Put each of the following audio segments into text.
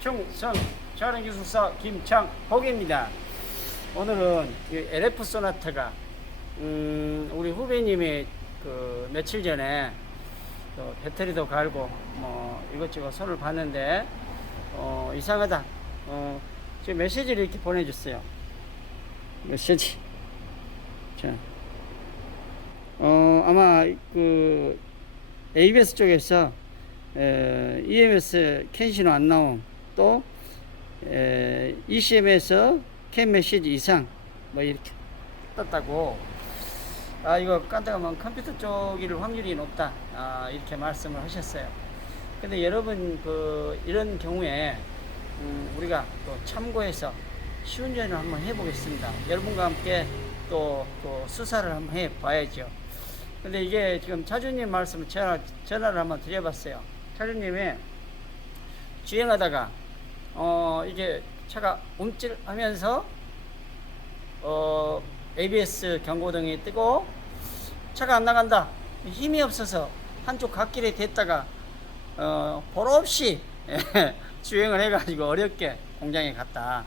충성 촬영기술사 김창복입니다. 오늘은 이 LF 소나타가 음, 우리 후배님이 그 며칠 전에 또 배터리도 갈고 뭐 이것저것 손을 봤는데 어, 이상하다. 어, 지금 메시지를 이렇게 보내줬어요. 메시지. 자, 어, 아마 그 ABS 쪽에서 에, EMS 캔신호 안 나옴 또 에, ECM에서 캔 메시지 이상 뭐 이렇게 떴다고. 아 이거 깜짝하면 컴퓨터 쪽일 확률이 높다. 아 이렇게 말씀을 하셨어요. 근데 여러분 그 이런 경우에 음, 우리가 또 참고해서 시운전을 한번 해보겠습니다. 여러분과 함께 또, 또 수사를 한번 해봐야죠. 근데 이게 지금 차주님 말씀을 전화, 전화를 한번 드려봤어요. 차주님이 주행하다가 어 이게 차가 움찔하면서 어 ABS 경고등이 뜨고 차가 안 나간다. 힘이 없어서 한쪽 갓길에 됐다가 어 볼없이 주행을 해가지고 어렵게 공장에 갔다.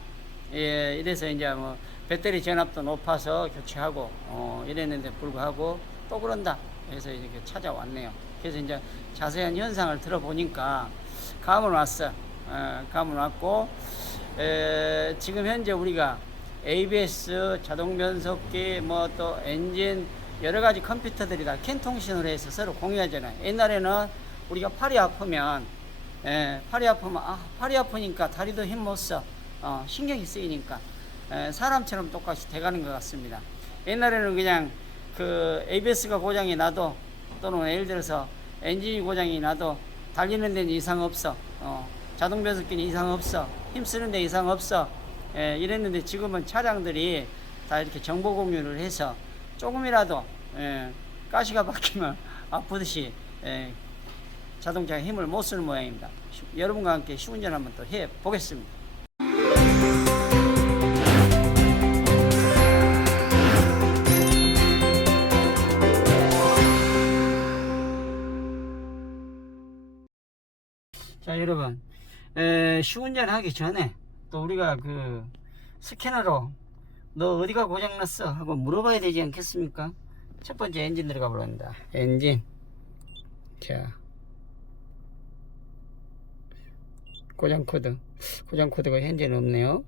예 이래서 이제 뭐 배터리 전압도 높아서 교체하고 어 이랬는데 불구하고 또 그런다. 그래서 이렇게 찾아왔네요. 그래서 이제 자세한 현상을 들어보니까 감을 왔어 어, 감을 왔고 에, 지금 현재 우리가 ABS 자동 변속기 뭐 또 엔진 여러 가지 컴퓨터들이 다 캔 통신으로 해서 서로 공유하잖아요. 옛날에는 우리가 팔이 아프면 에, 팔이 아프면 아 팔이 아프니까 다리도 힘 못 써. 어, 신경이 쓰이니까 에, 사람처럼 똑같이 돼가는 것 같습니다. 옛날에는 그냥 그 ABS가 고장이 나도 또는 예를 들어서 엔진이 고장이 나도 달리는 데는 이상 없어. 어, 자동 변속기는 이상 없어. 힘 쓰는 데 이상 없어. 예, 이랬는데 지금은 차량들이 다 이렇게 정보 공유를 해서 조금이라도 예, 가시가 박히면 아프듯이 예, 자동차에 힘을 못 쓰는 모양입니다. 시- 여러분과 함께 시운전 한번 또 해 보겠습니다. 자 여러분 에, 시운전 하기 전에 또 우리가 그 스캐너로 너 어디가 고장났어? 하고 물어봐야 되지 않겠습니까? 첫 번째 엔진 들어가 보랍니다. 엔진. 자. 고장 코드. 고장 코드가 현재는 없네요.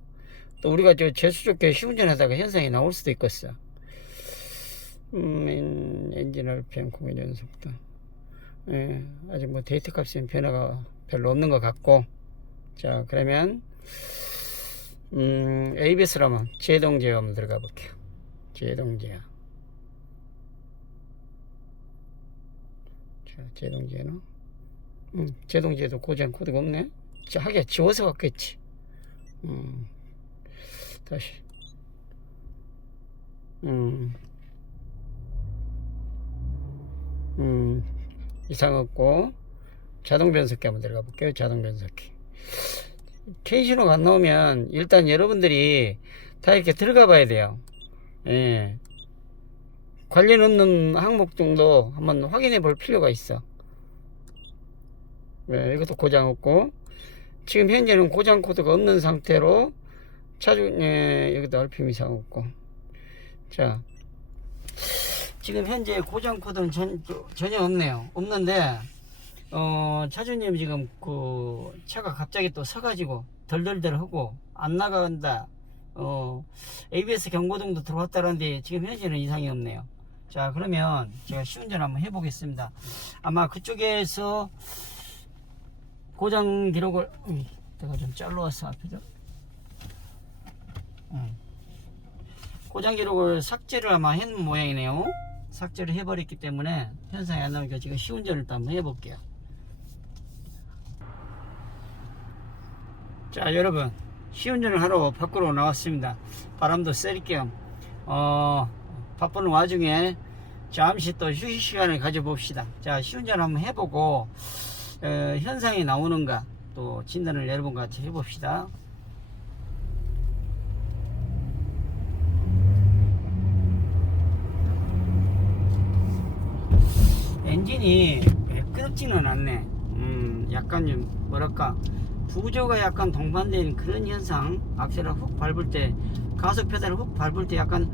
또 우리가 저 제수족계 시운전 하다가 현상이 나올 수도 있겠어. 음, 엔, 엔진 RPM 공연 속도. 예, 아직 뭐 데이터 값에는 변화가 별로 없는 것 같고 자 그러면 음, ABS라면 제동 제어 한번 들어가 볼게요. 제동 제어. 자 제동 제어는? 음, 제동 제어도 고장 코드가 없네. 자 하게 지워서 갔겠지. 음, 다시. 음, 음, 이상 없고 자동 변속기 한번 들어가 볼게요. 자동 변속기. 신호가 안 나오면 일단 여러분들이 다 이렇게 들어가 봐야 돼요. 예. 관련 없는 항목 정도 한번 확인해 볼 필요가 있어. 네, 이것도 고장 없고 지금 현재는 고장 코드가 없는 상태로 차주 예, 여기도 RPM 이상 없고 자 지금 현재 고장 코드는 전, 전혀 없네요. 없는데 어, 차주님 지금 그 차가 갑자기 또 서가지고 덜덜덜 하고 안 나간다. 어, ABS 경고등도 들어왔다는데 지금 현재는 이상이 없네요. 자, 그러면 제가 시운전 한번 해보겠습니다. 아마 그쪽에서 고장 기록을, 음, 내가 좀 잘라왔어, 앞에서. 음. 고장 기록을 삭제를 아마 했는 모양이네요. 삭제를 해버렸기 때문에 현상이 안 나오니까 지금 시운전을 또 한번 해볼게요. 자 여러분 시운전을 하러 밖으로 나왔습니다. 바람도 쐴겸 어, 바쁜 와중에 잠시 또 휴식 시간을 가져봅시다. 자 시운전 한번 해보고 어, 현상이 나오는가 또 진단을 여러분과 같이 해봅시다. 엔진이 매끄럽지는 않네. 음 약간 좀 뭐랄까 부조가 약간 동반된 그런 현상 악셀을 훅 밟을 때 가속 페달을 훅 밟을 때 약간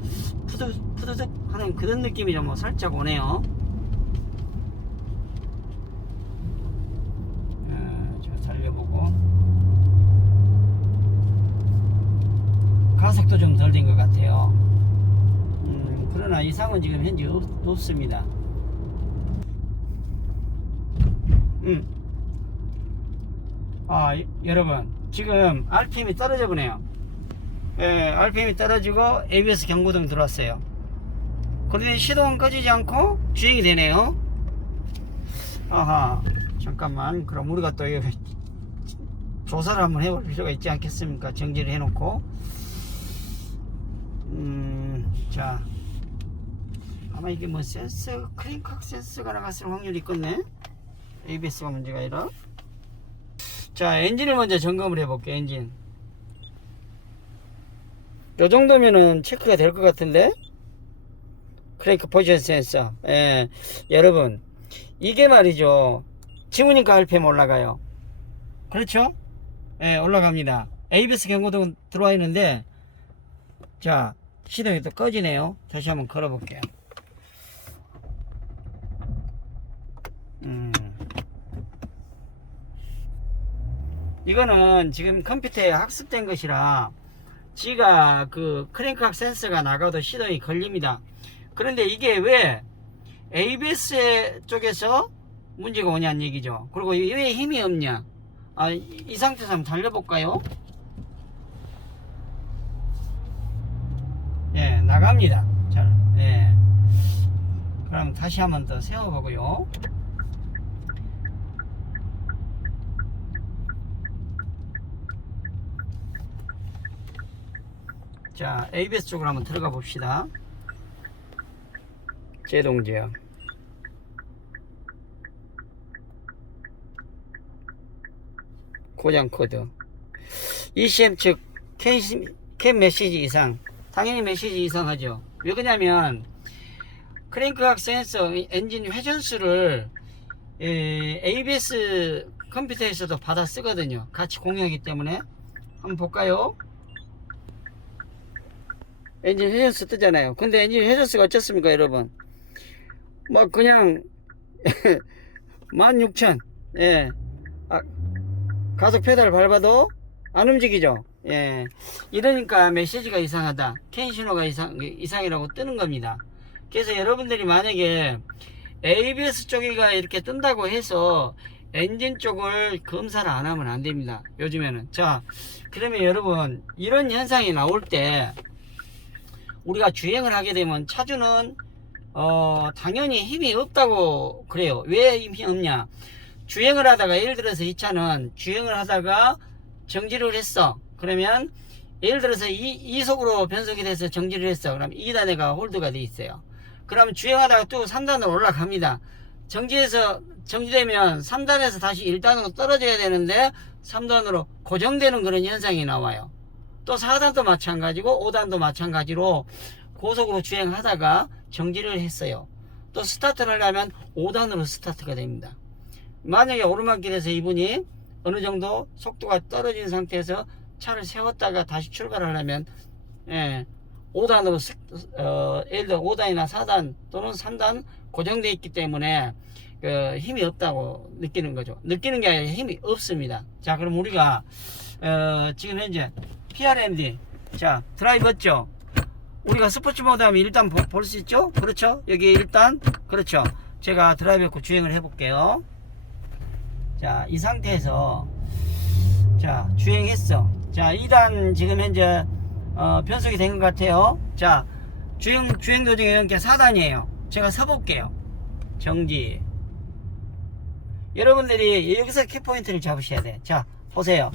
푸드, 푸드득 하는 그런 느낌이 좀 살짝 오네요. 어, 저 달려보고. 가속도 좀 덜 된 것 같아요. 음, 그러나 이상은 지금 현재 없, 없습니다. 음. 아, 이- 여러분, 지금 RPM이 떨어져 보네요. 예, RPM이 떨어지고 ABS 경고등 들어왔어요. 그런데 시동은 꺼지지 않고 주행이 되네요. 아하, 잠깐만. 그럼 우리가 또 조사를 한번 해볼 필요가 있지 않겠습니까? 정지를 해놓고. 음, 자. 아마 이게 뭐 센서, 크랭크 센서가 나갔을 확률이 있겠네? ABS가 문제가 아니라. 자, 엔진을 먼저 점검을 해볼게요, 엔진. 요 정도면은 체크가 될 것 같은데? 크랭크 포지션 센서. 예, 여러분. 이게 말이죠. 지우니까 RPM 올라가요. 그렇죠? 예, 올라갑니다. ABS 경고등 들어와 있는데, 자, 시동이 또 꺼지네요. 다시 한번 걸어볼게요. 음. 이거는 지금 컴퓨터에 학습된 것이라 지가 그 크랭크학 센서가 나가도 시동이 걸립니다. 그런데 이게 왜 ABS 쪽에서 문제가 오냐는 얘기죠. 그리고 왜 힘이 없냐? 아, 이, 이 상태에서 한번 달려볼까요? 예, 나갑니다. 자, 예. 그럼 다시 한번 더 세워보고요. 자, ABS 쪽으로 한번 들어가 봅시다. 제동제어. 고장 코드. ECM 측 캔, 캔 메시지 이상. 당연히 메시지 이상하죠. 왜 그러냐면 크랭크각 센서 엔진 회전수를 에, ABS 컴퓨터에서도 받아 쓰거든요. 같이 공유하기 때문에 한번 볼까요? 엔진 회전수 뜨잖아요. 근데 엔진 회전수가 어떻습니까, 여러분? 뭐 그냥 16,000. 예. 아, 가속 페달 밟아도 안 움직이죠. 예. 이러니까 메시지가 이상하다. 캔 신호가 이상, 이상이라고 뜨는 겁니다. 그래서 여러분들이 만약에 ABS 쪽이가 이렇게 뜬다고 해서 엔진 쪽을 검사를 안 하면 안 됩니다. 요즘에는. 자, 그러면 여러분, 이런 현상이 나올 때 우리가 주행을 하게 되면 차주는 어, 당연히 힘이 없다고 그래요. 왜 힘이 없냐? 주행을 하다가 예를 들어서 이 차는 주행을 하다가 정지를 했어. 그러면 예를 들어서 이, 이속으로 변속이 돼서 정지를 했어. 그럼 2단에가 홀드가 돼 있어요. 그러면 주행하다가 또 3단으로 올라갑니다. 정지해서 정지되면 3단에서 다시 1단으로 떨어져야 되는데 3단으로 고정되는 그런 현상이 나와요. 또 4단도 마찬가지고 5단도 마찬가지로 고속으로 주행하다가 정지를 했어요. 또 스타트를 하려면 5단으로 스타트가 됩니다. 만약에 오르막길에서 이분이 어느 정도 속도가 떨어진 상태에서 차를 세웠다가 다시 출발하려면 예, 5단으로 스, 어, 예를 들어 5단이나 4단 또는 3단 고정되어 있기 때문에 그 힘이 없다고 느끼는 거죠. 느끼는 게 아니라 힘이 없습니다. 자, 그럼 우리가 어, 지금 현재 PRMD 자 드라이브 했죠. 우리가 스포츠 모드 하면 일단 볼 수 있죠? 그렇죠? 여기 일단 그렇죠. 제가 드라이브 했고 주행을 해볼게요. 자, 이 상태에서 자, 주행했어. 자, 2단 지금 현재 어, 변속이 된 것 같아요. 자, 주행 주행 도중에 이렇게 4단이에요. 제가 서볼게요. 정지. 여러분들이 여기서 키포인트를 잡으셔야 돼. 자, 보세요.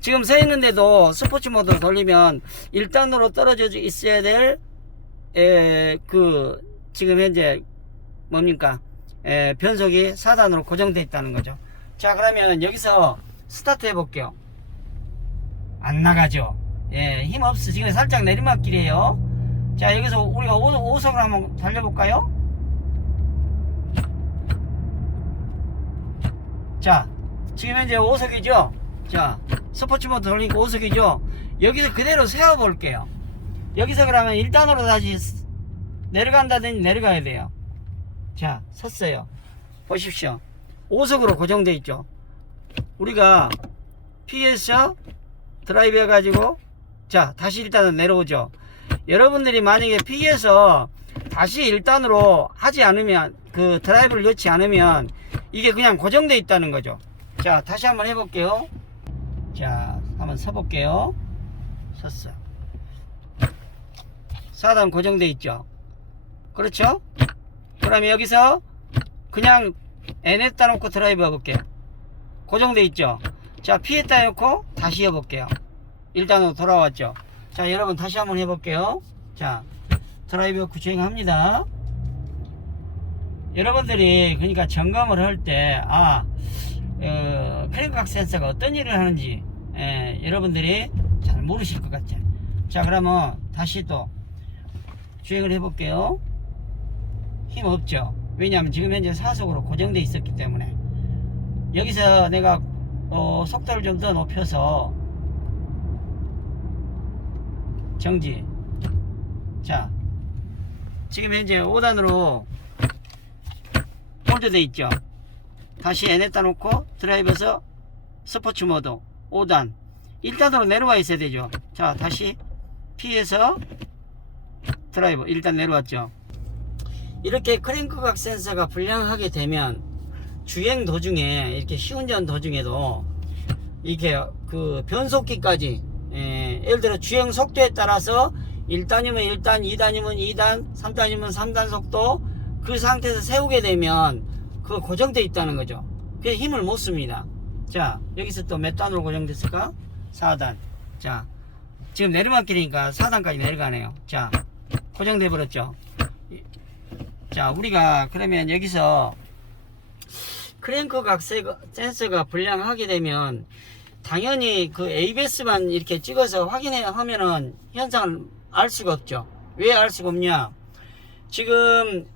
지금 서 있는데도 스포츠 모드 돌리면 1단으로 떨어져 있어야 될, 에, 그, 지금 현재 뭡니까? 에, 변속이 4단으로 고정되어 있다는 거죠. 자, 그러면 여기서 스타트 해볼게요. 안 나가죠? 예, 힘 없어. 지금 살짝 내리막길이에요. 자, 여기서 우리가 오, 오속을 한번 달려볼까요? 자, 지금 현재 5속이죠? 자, 스포츠 모드 돌리니까 5속이죠? 여기서 그대로 세워 볼게요. 여기서 그러면 1단으로 다시 내려간다든지 내려가야 돼요. 자, 섰어요. 보십시오. 5속으로 고정되어 있죠. 우리가 PS 드라이브 해가지고 자 다시 일단은 내려오죠. 여러분들이 만약에 P에서 다시 1단으로 하지 않으면 그 드라이브를 넣지 않으면 이게 그냥 고정되어 있다는 거죠. 자 다시 한번 해볼게요. 자 한번 서볼게요. 섰어. 4단 고정되어 있죠. 그렇죠? 그러면 여기서 그냥 N에다 놓고 드라이브 해볼게요. 고정돼 있죠. 자, P에다 놓고 다시 해볼게요. 일단은 돌아왔죠. 자, 여러분 다시 한번 해볼게요. 자, 드라이브 구주행합니다. 여러분들이 그러니까 점검을 할 때, 아, 어, 크랭크각 센서가 어떤 일을 하는지, 예, 여러분들이 잘 모르실 것 같아요. 자, 그러면 다시 또 주행을 해 볼게요. 힘 없죠. 왜냐하면 지금 현재 사속으로 고정돼 있었기 때문에 여기서 내가 어, 속도를 좀 더 높여서 정지 자 지금 현재 5단으로 홀드돼 있죠 다시 N에다 놓고 드라이브에서 스포츠 모드 5단 1단으로 내려와 있어야 되죠 자 다시 P에서 드라이브 일단 내려왔죠 이렇게 크랭크각 센서가 불량하게 되면 주행 도중에 이렇게 시운전 도중에도 이렇게 그 변속기까지 예, 예를 들어 주행 속도에 따라서 1단이면 1단, 2단이면 2단, 3단이면 3단 속도 그 상태에서 세우게 되면 그 고정되어 있다는 거죠. 그래 힘을 못 씁니다. 자 여기서 또 몇 단으로 고정됐을까? 4단. 자 지금 내리막길이니까 4단까지 내려가네요. 자 고정돼 버렸죠. 자 우리가 그러면 여기서 크랭크 각 센서가 불량하게 되면 당연히 그 ABS만 이렇게 찍어서 확인해 하면은 현상을 알 수가 없죠 왜 알 수가 없냐 지금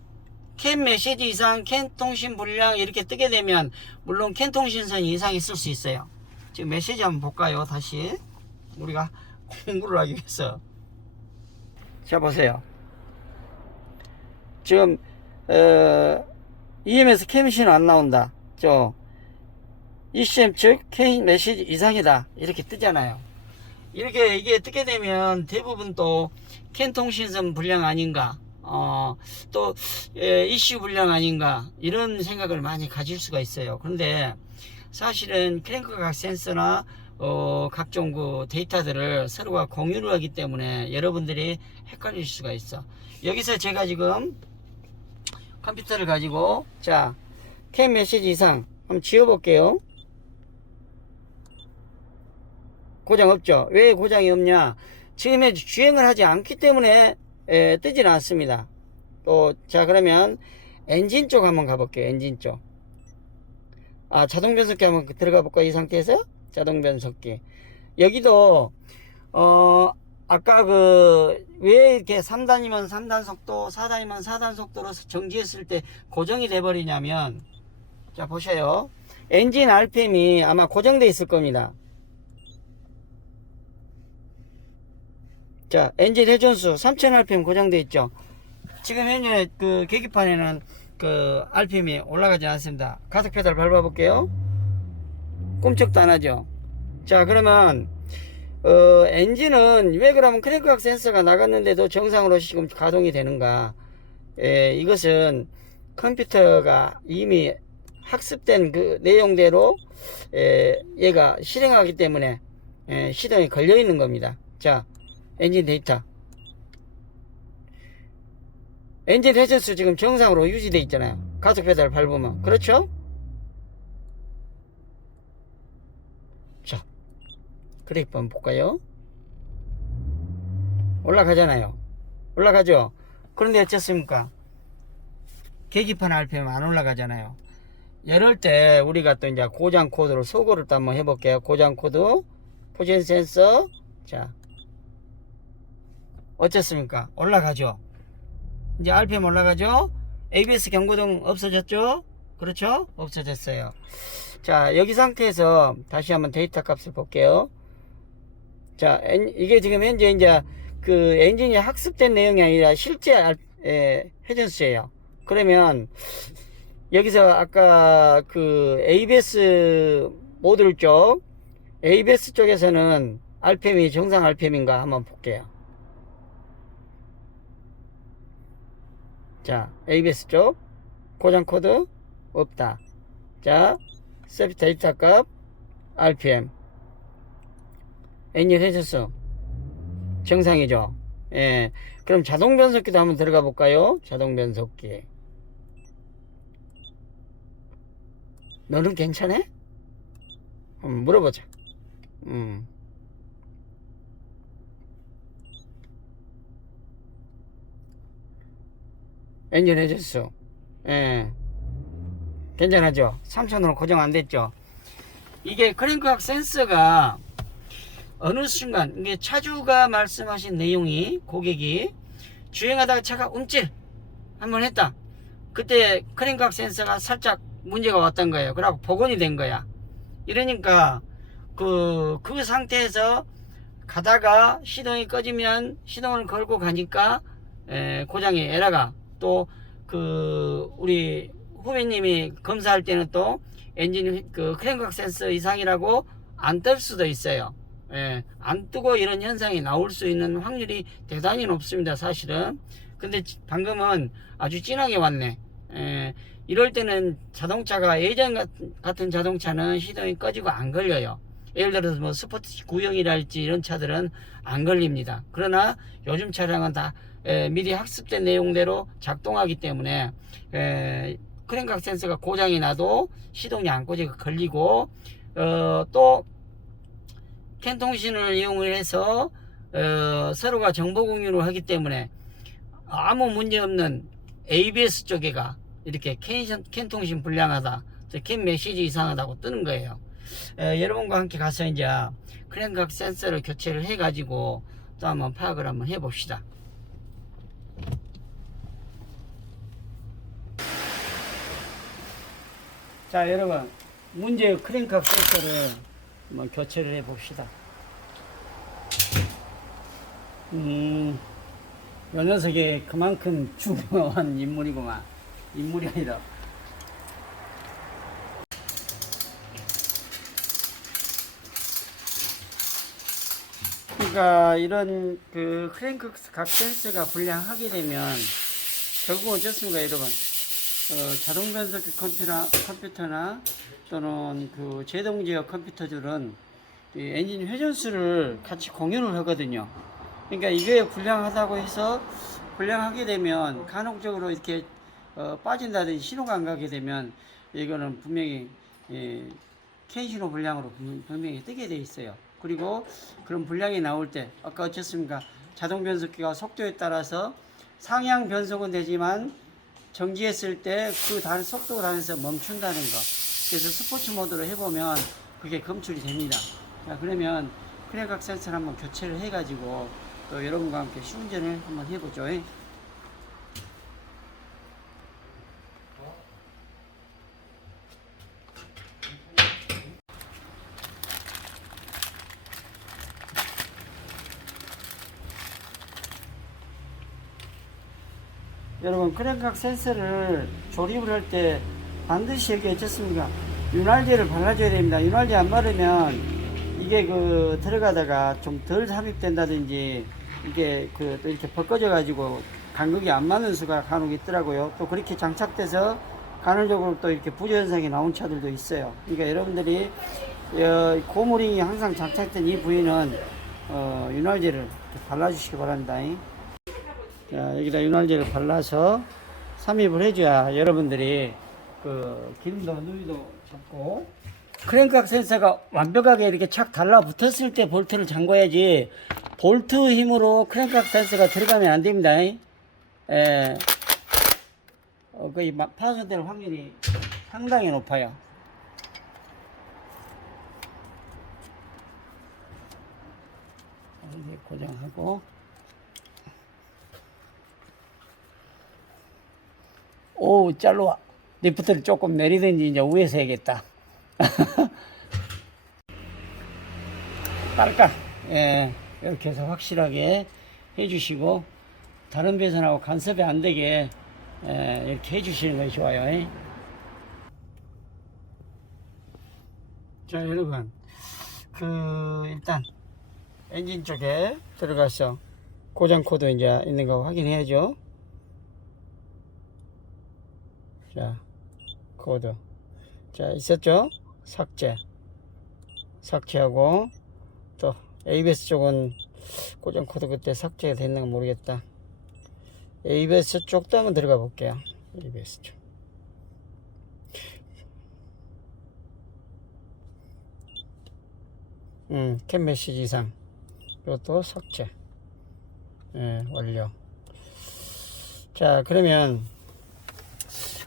캔 메시지 이상 캔 통신 불량 이렇게 뜨게 되면 물론 캔 통신선 이상이 있을 수 있어요 지금 메시지 한번 볼까요 다시 우리가 공부를 하기 위해서 자 보세요 지금 어, EMS 캠신 안 나온다. 저 ECM 측 K 메시지 이상이다. 이렇게 뜨잖아요. 이렇게 이게 뜨게 되면 대부분 또 캔 통신선 불량 아닌가, 어, 또 에, 이슈 불량 아닌가 이런 생각을 많이 가질 수가 있어요. 그런데 사실은 크랭크 각 센서나 어, 각종 그 데이터들을 서로가 공유를 하기 때문에 여러분들이 헷갈릴 수가 있어. 여기서 제가 지금 컴퓨터를 가지고 자, 캠 메시지 이상 한번 지워 볼게요. 고장 없죠? 왜 고장이 없냐? 지금 주행을 하지 않기 때문에 에, 뜨지는 않습니다. 또, 자, 그러면 엔진 쪽 한번 가볼게요. 엔진 쪽. 아, 자동 변속기 한번 들어가 볼까요? 이 상태에서? 자동 변속기. 여기도, 어, 아까 그, 왜 이렇게 3단이면 3단 속도, 4단이면 4단 속도로 정지했을 때 고정이 돼버리냐면, 자, 보셔요. 엔진 RPM이 아마 고정돼 있을 겁니다. 자, 엔진 회전수 3000rpm 고정돼 있죠. 지금 현재 그 계기판에는 그 RPM이 올라가지 않습니다. 가속 페달 밟아 볼게요. 꼼짝도 안 하죠. 자, 그러면 어, 엔진은 왜 그러면 크랭크각 센서가 나갔는데도 정상으로 지금 가동이 되는가? 에, 이것은 컴퓨터가 이미 학습된 그 내용대로 에, 얘가 실행하기 때문에 에, 시동이 걸려 있는 겁니다. 자, 엔진 데이터. 엔진 회전수 지금 정상으로 유지되어 있잖아요. 가속 페달 밟으면. 그렇죠? 자, 그래프 한번 볼까요? 올라가잖아요. 올라가죠? 그런데 어쨌습니까? 계기판 RPM 안 올라가잖아요. 이럴 때 우리가 또 이제 고장 코드로 소거를 또 한번 해볼게요. 고장 코드, 포지션 센서. 자, 어쨌습니까? 올라가죠? 이제 RPM 올라가죠? ABS 경고등 없어졌죠? 그렇죠? 없어졌어요. 자, 여기 상태에서 다시 한번 데이터 값을 볼게요. 자, 엔- 이게 지금 현재 이제 그 엔진이 학습된 내용이 아니라 실제 알- 에, 회전수예요. 그러면 여기서 아까 그 ABS 모듈 쪽 ABS 쪽에서는 RPM이 정상 RPM인가 한번 볼게요. 자, ABS 쪽 고장 코드 없다. 자, 서비스 데이터 값 RPM 엔진 회전수 정상이죠. 예. 그럼 자동 변속기도 한번 들어가 볼까요? 자동 변속기. 너는 괜찮아? 한번 물어보자. 음. 엔진 해줬어. 예. 괜찮하죠? 3천으로 고정 안 됐죠? 이게 크랭크학 센서가 어느 순간, 이게 차주가 말씀하신 내용이 고객이 주행하다가 차가 움찔 한번 했다. 그때 크랭크학 센서가 살짝 문제가 왔던 거예요. 그래갖고 복원이 된 거야. 이러니까 그, 그 상태에서 가다가 시동이 꺼지면 시동을 걸고 가니까 에, 고장이 에러가 또 그 우리 후배님이 검사할 때는 또 엔진 그 크랭크학 센서 이상이라고 안 뜰 수도 있어요. 예, 안 뜨고 이런 현상이 나올 수 있는 확률이 대단히 높습니다. 사실은. 근데 지- 방금은 아주 진하게 왔네. 예, 이럴 때는 자동차가 예전 같- 같은 자동차는 시동이 꺼지고 안 걸려요. 예를 들어서 뭐 스포츠 구형이랄지 이런 차들은 안 걸립니다. 그러나 요즘 차량은 다 에, 미리 학습된 내용대로 작동하기 때문에 에, 크랭각 센서가 고장이 나도 시동이 안 꺼지고 걸리고 어, 또 캔통신을 이용을 해서 어, 서로가 정보 공유를 하기 때문에 아무 문제 없는 ABS 쪽에가 이렇게 캔, 캔통신 불량하다, 저캔 메시지 이상하다고 뜨는 거예요. 에, 여러분과 함께 가서 이제 크랭각 센서를 교체를 해가지고 또 한번 파악을 한번 해봅시다. 자, 여러분 문제의 크랭각 센서를 한번 교체를 해 봅시다. 음, 요 녀석이 그만큼 중요한 인물이구만. 인물이 아니라. 그러니까 이런 그 크랭크 각 센서가 불량하게 되면 결국 어떻습니까, 여러분? 어, 자동 변속기 컴퓨터나, 컴퓨터나 또는 그 제동 제어 컴퓨터들은 이 엔진 회전수를 같이 공유를 하거든요. 그러니까 이게 불량하다고 해서 불량하게 되면 간혹적으로 이렇게 어, 빠진다든지 신호가 안 가게 되면 이거는 분명히 예, 캔 신호 불량으로 분- 분명히 뜨게 돼 있어요. 그리고 그런 불량이 나올 때 아까 어쨌습니까? 자동 변속기가 속도에 따라서 상향 변속은 되지만 정지했을 때그 다른 속도가 다르면서 멈춘다는 거. 그래서 스포츠 모드로 해보면 그게 검출이 됩니다. 자, 그러면 크레각 센서를 한번 교체를 해가지고 또 여러분과 함께 시운전을 한번 해보죠. 여러분 크랭각 센서를 조립을 할 때 반드시 여기 어떻습니까? 윤활제를 발라줘야 됩니다. 윤활제 안 바르면 이게 그 들어가다가 좀 덜 삽입된다든지 이게 그 또 이렇게 벗겨져 가지고 간극이 안 맞는 수가 간혹 있더라고요. 또 그렇게 장착돼서 간헐적으로 또 이렇게 부조 현상이 나온 차들도 있어요. 그러니까 여러분들이 어, 고무링이 항상 장착된 이 부위는 어, 윤활제를 발라주시기 바랍니다. 자, 여기다 윤활제를 발라서 삽입을 해줘야 여러분들이 그 기름도 누이도 잡고 크랭크각 센서가 완벽하게 이렇게 착 달라붙었을 때 볼트를 잠궈야지 볼트 힘으로 크랭크각 센서가 들어가면 안 됩니다. 예. 어, 거의 막 파손될 확률이 상당히 높아요. 고정하고 오, 잘로 와. 리프트를 조금 내리든지 이제 위에서 해야겠다. 딸까? 예, 이렇게 해서 확실하게 해주시고 다른 배선하고 간섭이 안 되게 예, 이렇게 해주시는 것이 좋아요. 예. 자, 여러분, 그 일단 엔진 쪽에 들어가서 고장 코드 이제 있는 거 확인해야죠. 자, 코드. 자, 있었죠? 삭제. 삭제하고 또 ABS 쪽은 고정 코드 그때 삭제가 됐는가 모르겠다. ABS 쪽도 한번 들어가 볼게요. ABS 쪽. 음, 캔 메시지 이상. 이것도 삭제. 예, 완료. 자, 그러면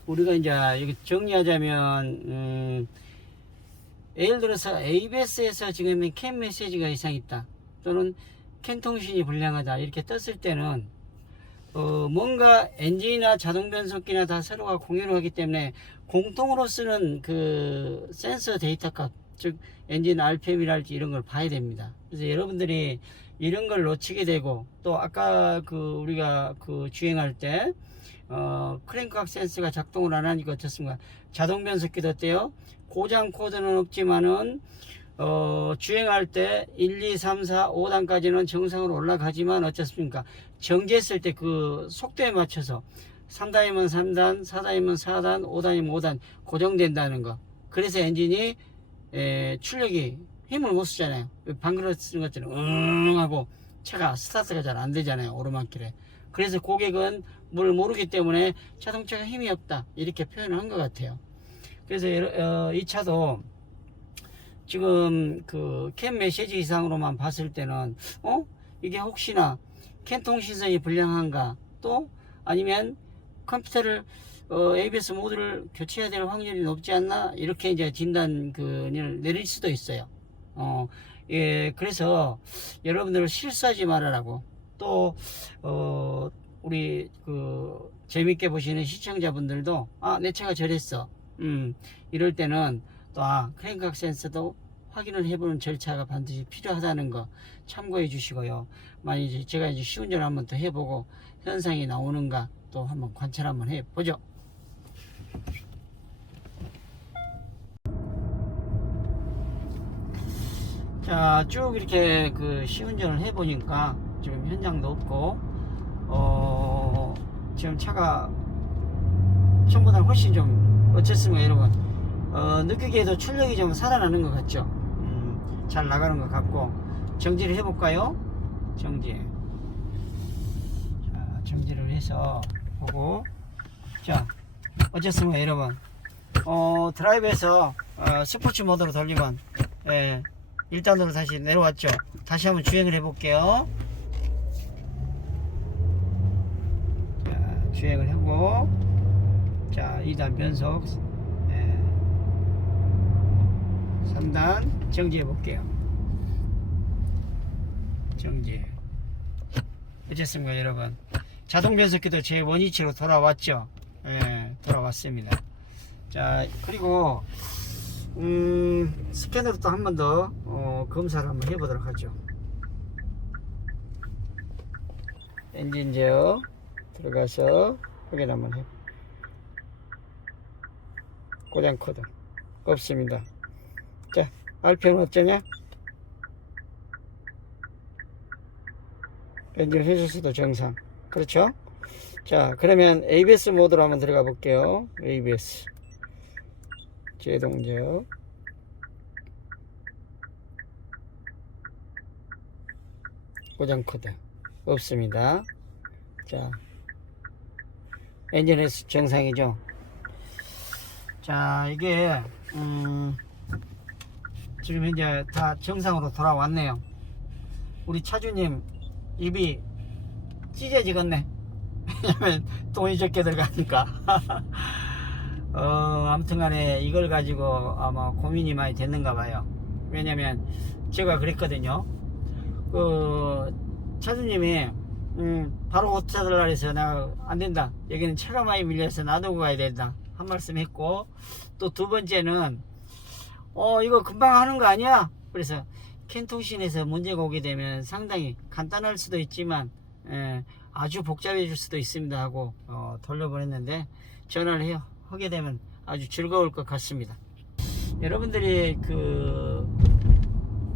우리가 이제 여기 정리하자면 음, 예를 들어서 ABS에서 지금 캔 메시지가 이상 있다 또는 캔 통신이 불량하다 이렇게 떴을 때는 어, 뭔가 엔진이나 자동 변속기나 다 서로가 공유를 하기 때문에 공통으로 쓰는 그 센서 데이터 값, 즉 엔진 RPM이랄지 이런 걸 봐야 됩니다. 그래서 여러분들이 이런 걸 놓치게 되고 또 아까 그 우리가 그 주행할 때 어, 크랭크각 센서가 작동을 안 하니까 어떻습니까? 자동 변속기도 어때요? 고장 코드는 없지만은 어, 주행할 때 1, 2, 3, 4, 5단까지는 정상으로 올라가지만 어떻습니까? 정지했을 때 그 속도에 맞춰서 3단이면 3단, 4단이면 4단, 5단이면 5단 고정된다는 거. 그래서 엔진이 에, 출력이 힘을 못 쓰잖아요. 방금 쓰는 것처럼 응 하고 차가 스타트가 잘 안 되잖아요. 오르막길에. 그래서 고객은 뭘 모르기 때문에 자동차가 힘이 없다. 이렇게 표현을 한 것 같아요. 그래서 어, 이 차도 지금 그 캔 메시지 이상으로만 봤을 때는 어 이게 혹시나 캔 통신선이 불량한가 또 아니면 컴퓨터를 어, ABS 모드를 교체해야 될 확률이 높지 않나 이렇게 이제 진단 그를 내릴 수도 있어요. 어, 예, 그래서 여러분들 실수하지 말아라고 또 어, 우리 그 재밌게 보시는 시청자분들도 아 내 차가 저랬어. 음 이럴 때는 또아 크랭크각 센서도 확인을 해보는 절차가 반드시 필요하다는 거 참고해 주시고요. 만약 이제 제가 이제 시운전 한번 더 해보고 현상이 나오는가 또 한번 관찰 한번 해보죠. 자, 쭉 이렇게 그 시운전을 해보니까 지금 현장도 없고, 어, 지금 차가 전보다 훨씬 좀 어쨌습니까, 여러분? 어, 느끼기에도 출력이 좀 살아나는 것 같죠? 음, 잘 나가는 것 같고, 정지를 해볼까요? 정지. 자, 정지를 해서 보고, 자, 어쨌습니까, 여러분? 어, 드라이브에서 어, 스포츠 모드로 돌리면, 예, 1단으로 다시 내려왔죠. 다시 한번 주행을 해볼게요. 자, 주행을 하고, 자, 2단 변속, 예, 3단 정지해 볼게요. 정지. 어쨌습니까, 여러분? 자동 변속기도 제 원위치로 돌아왔죠. 예, 돌아왔습니다. 자, 그리고 음, 스캐너로 또 한 번더 어, 검사를 한번 해보도록 하죠. 엔진 제어 들어가서 확인 한번 해. 고장 코드 없습니다. 자, RPM 어쩌냐? 엔진 회수수도 정상. 그렇죠? 자, 그러면 ABS 모드로 한번 들어가 볼게요. ABS. 제동제어 고장 코드 없습니다. 자, 엔진 횟수 정상이죠. 자, 이게 음, 지금 현재 다 정상으로 돌아왔네요. 우리 차주님 입이 찢어지겠네. 왜냐면 돈이 적게 들어가니까. 어, 아무튼 간에 이걸 가지고 아마 고민이 많이 됐는가 봐요. 왜냐면 제가 그랬거든요. 그, 차주님이, 음, 바로 사달라 그래서 내가 안 된다. 여기는 차가 많이 밀려서 놔두고 가야 된다. 한 말씀 했고, 또 두 번째는, 어 이거 금방 하는 거 아니야? 그래서 캔통신에서 문제가 오게 되면 상당히 간단할 수도 있지만 예, 아주 복잡해질 수도 있습니다 하고 어, 돌려보냈는데 전화를 해요. 하게 되면 아주 즐거울 것 같습니다. 여러분들이 그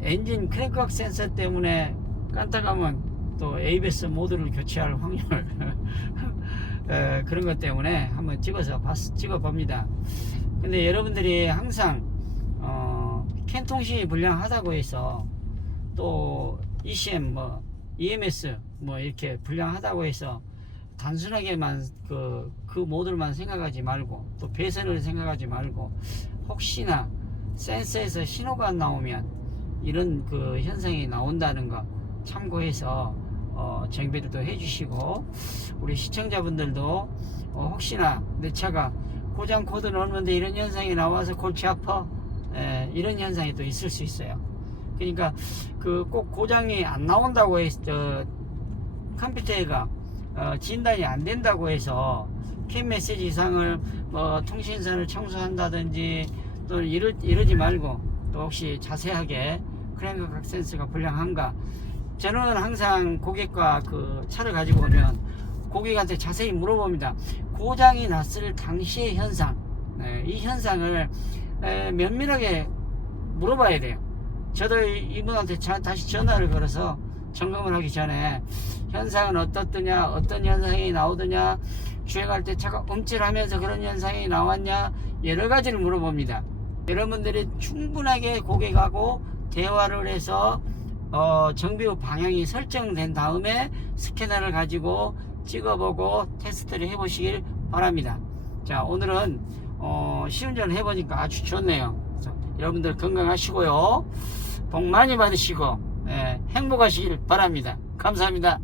엔진 크랭크각 센서 때문에 깜빡하면 또 ABS 모드를 교체할 확률 에, 그런 것 때문에 한번 찍어서 봤, 찍어봅니다. 근데 여러분들이 항상 어, 캔 통신이 불량하다고 해서 또 ECM 뭐 EMS 뭐 이렇게 불량하다고 해서 단순하게만 그, 그 모드만 생각하지 말고 또 배선을 생각하지 말고 혹시나 센서에서 신호가 안 나오면 이런 그 현상이 나온다는 거 참고해서 어, 정비를 또 해주시고 우리 시청자분들도 어, 혹시나 내 차가 고장 코드 넣었는데 이런 현상이 나와서 골치 아파 에, 이런 현상이 또 있을 수 있어요. 그러니까 그 꼭 고장이 안 나온다고 해서 저 컴퓨터가 어, 진단이 안 된다고 해서 캔 메시지 이상을 뭐 통신선을 청소한다든지 또 이러, 이러지 말고 또 혹시 자세하게 크랭크 각 센서가 불량한가 저는 항상 고객과 그 차를 가지고 오면 고객한테 자세히 물어봅니다. 고장이 났을 당시의 현상. 네, 이 현상을 에, 면밀하게 물어봐야 돼요. 저도 이- 이분한테 자- 다시 전화를 걸어서 점검을 하기 전에 현상은 어떻더냐 어떤 현상이 나오더냐 주행할 때 차가 움찔하면서 그런 현상이 나왔냐 여러 가지를 물어봅니다. 여러분들이 충분하게 고객하고 대화를 해서 어, 정비후 방향이 설정된 다음에 스캐너를 가지고 찍어보고 테스트를 해보시길 바랍니다. 자 오늘은 어, 시운전을 해보니까 아주 좋네요. 여러분들 건강하시고요. 복 많이 받으시고 예, 행복하시길 바랍니다. 감사합니다